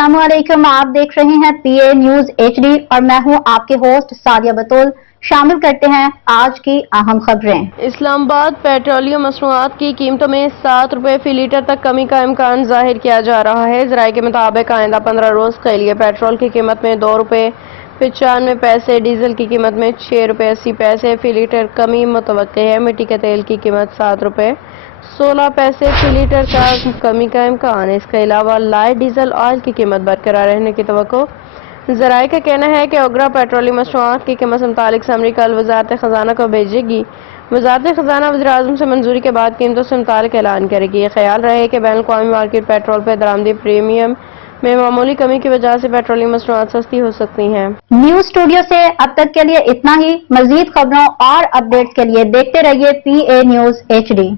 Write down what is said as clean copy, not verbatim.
अस्सलाम वालेकुम। आप देख रहे हैं PA न्यूज HD और मैं हूं आपके होस्ट सादिया बतूल। शामिल करते हैं आज की अहम खबरें। इस्लामाबाद पेट्रोलियम मसनूआत की कीमतों में 7 रुपये फी लीटर तक कमी का इम्कान जाहिर किया जा रहा है। ज़राए के मुताबिक आइंदा 15 रोज़ के लिए पेट्रोल की कीमत में 2 रुपये 95 पैसे, डीजल की कीमत में 6 रुपये 80 पैसे फी लीटर कमी मुतवक्के है। मिट्टी के तेल की कीमत 7 रुपये 16 पैसे फी लीटर का कमी का इम्कान है। इसके अलावा लाइट डीजल ऑयल की कीमत बरकरार रहने की तवक्को। ज़राए का कहना है कि ओगरा पेट्रोलियम मसनूआत की कीमत से मुतालिक समरी कल वज़ारत ख़ज़ाना को भेजेगी। वज़ारत ख़ज़ाना वज़ीर-ए-आज़म से मंजूरी के बाद कीमतों से मुतालिक ऐलान करेगी। यह ख्याल रहे कि बैनुल अक़वामी मार्केट पेट्रोल पर दरामदी प्रीमियम में मामूली कमी की वजह से पेट्रोलियम मसनूआत सस्ती हो सकती हैं। न्यूज स्टूडियो से अब तक के लिए इतना ही। मज़ीद खबरों और अपडेट्स के लिए देखते रहिए PA न्यूज HD।